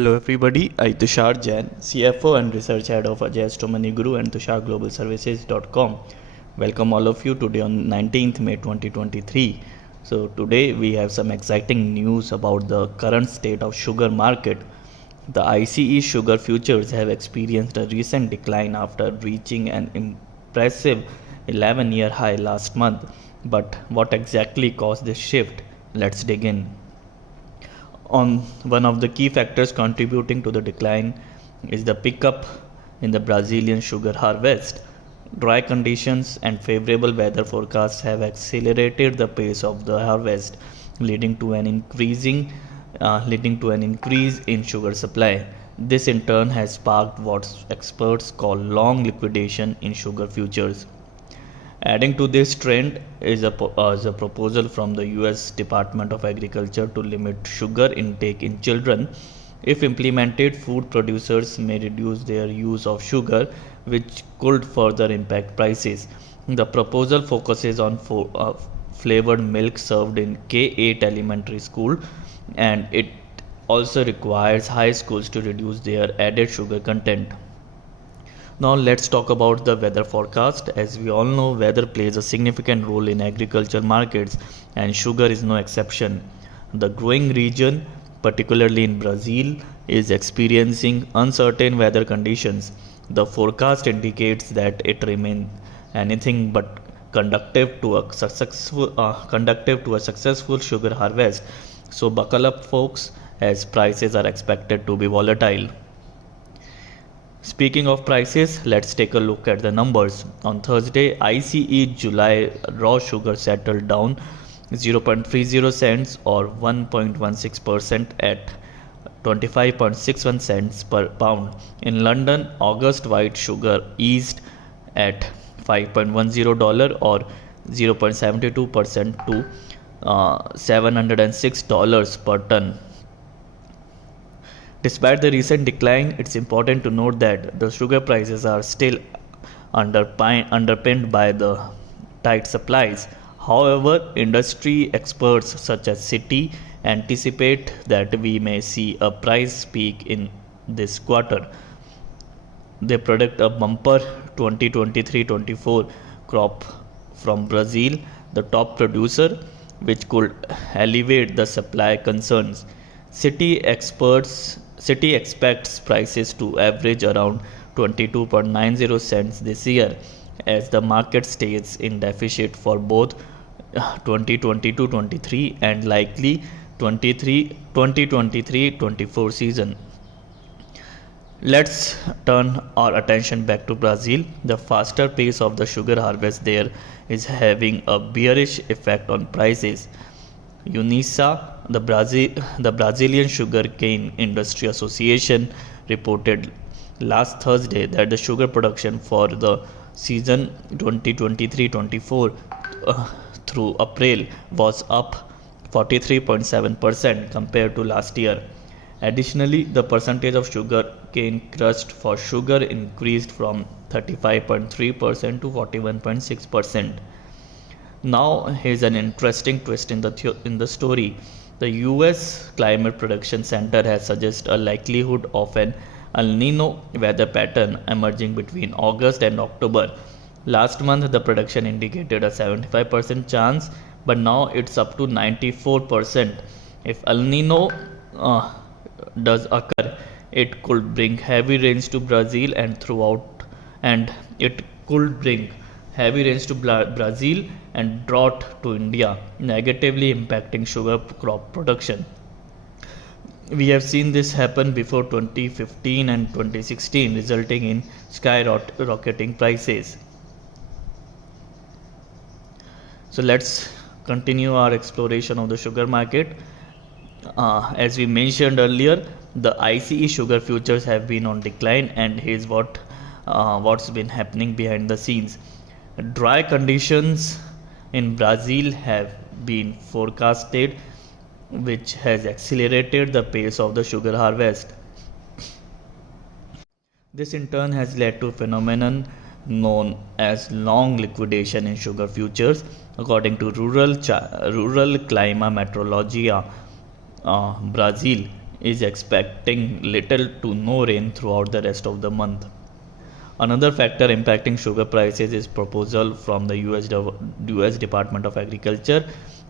Hello everybody, I Tushar Jain, CFO and Research Head of Ajayastromoneyguru and TusharGlobalServices.com. Welcome all of you today on 19th May 2023. So today we have some exciting news about the current state of sugar market. The ICE sugar futures have experienced a recent decline after reaching an impressive 11-year high last month. But what exactly caused this shift? Let's dig in. One of the key factors contributing to the decline is the pickup in the Brazilian sugar harvest. Dry conditions and favorable weather forecasts have accelerated the pace of the harvest, leading to an increase in sugar supply. This in turn has sparked what experts call long liquidation in sugar futures. Adding to this trend is a proposal from the US Department of Agriculture to limit sugar intake in children. If implemented, food producers may reduce their use of sugar, which could further impact prices. The proposal focuses on flavored milk served in K-8 elementary school, and it also requires high schools to reduce their added sugar content. Now let's talk about the weather forecast. As we all know, weather plays a significant role in agriculture markets, and sugar is no exception. The growing region, particularly in Brazil, is experiencing uncertain weather conditions. The forecast indicates that it remains anything but conducive to a successful sugar harvest. So buckle up folks, as prices are expected to be volatile. Speaking of prices, let's take a look at the numbers. On Thursday, ICE July raw sugar settled down 0.30 cents or 1.16% at 25.61 cents per pound. In London, August white sugar eased at $5.10 or 0.72% to $706 per ton. Despite the recent decline, it's important to note that the sugar prices are still underpinned by the tight supplies. However, industry experts such as Citi anticipate that we may see a price peak in this quarter. They predict a bumper 2023-24 crop from Brazil, the top producer, which could alleviate the supply concerns. Citi expects prices to average around 22.90 cents this year, as the market stays in deficit for both 2022-23 and likely 2023-24 season. Let's turn our attention back to Brazil. The faster pace of the sugar harvest there is having a bearish effect on prices. UNISA, the Brazilian Sugarcane Industry Association, reported last Thursday that the sugar production for the season 2023-24 through April was up 43.7% compared to last year. Additionally, the percentage of sugar cane crushed for sugar increased from 35.3% to 41.6%. Now here's an interesting twist in the story. The US Climate Prediction Center has suggested a likelihood of an El Nino weather pattern emerging between August and October. Last month the prediction indicated a 75% chance, but now it's up to 94%. If El Nino does occur, it could bring heavy rains to Brazil and drought to India, negatively impacting sugar crop production. We have seen this happen before 2015 and 2016, resulting in skyrocketing prices. So let's continue our exploration of the sugar market. As we mentioned earlier, the ICE sugar futures have been on decline, and here's what's been happening behind the scenes. Dry conditions in Brazil have been forecasted, which has accelerated the pace of the sugar harvest. This in turn has led to a phenomenon known as long liquidation in sugar futures. According to Rural Clima Meteorologia Brazil, is expecting little to no rain throughout the rest of the month. Another factor impacting sugar prices is proposal from the US Department of Agriculture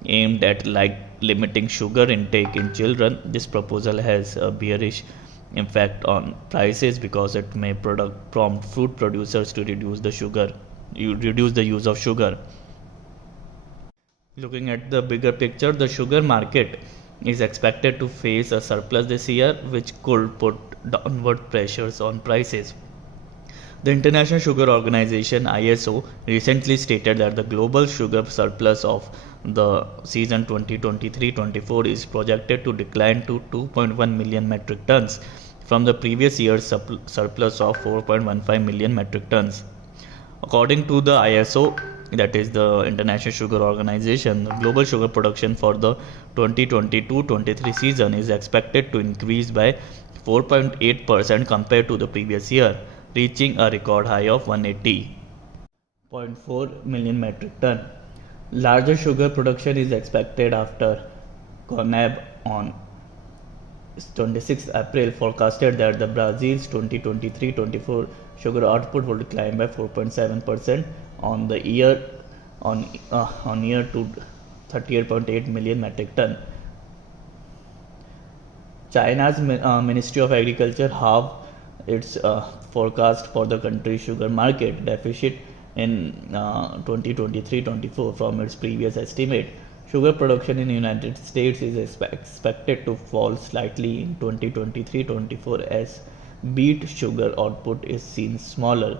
aimed at limiting sugar intake in children. This proposal has a bearish effect on prices because it may prompt food producers to reduce the use of sugar. Looking at the bigger picture, the sugar market is expected to face a surplus this year, which could put downward pressures on prices. The International Sugar Organization (ISO) recently stated that the global sugar surplus of the season 2023-24 is projected to decline to 2.1 million metric tons from the previous year's surplus of 4.15 million metric tons. According to the ISO, that is the International Sugar Organization, the global sugar production for the 2022-23 season is expected to increase by 4.8% compared to the previous year, reaching a record high of 180.4 million metric ton. Larger sugar production is expected after CONAB on 26 April forecasted that the Brazil's 2023-24 sugar output will decline by 4.7% on the year to 38.8 million metric ton. China's Ministry of Agriculture halved its forecast for the country's sugar market deficit in 2023-24 from its previous estimate. Sugar production in the United States is expected to fall slightly in 2023-24 as beet sugar output is seen smaller.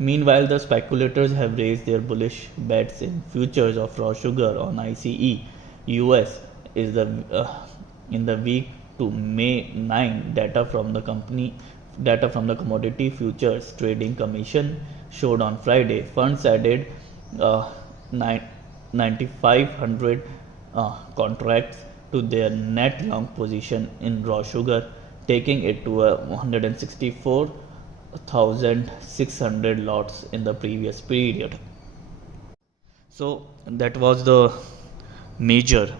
Meanwhile, the speculators have raised their bullish bets in futures of raw sugar on ICE. US is in the week to May 9 data from the Commodity Futures Trading Commission showed on Friday. Funds added 9,500 contracts to their net long position in raw sugar, taking it to 164,600 lots in the previous period. So that was the major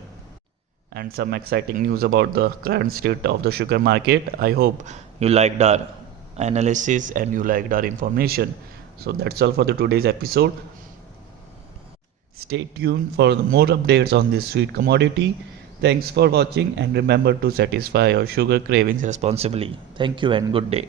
and some exciting news about the current state of the sugar market. I hope you liked our analysis and you liked our information. So that's all for the today's episode. Stay tuned for more updates on this sweet commodity. Thanks for watching and remember to satisfy your sugar cravings responsibly. Thank you and good day.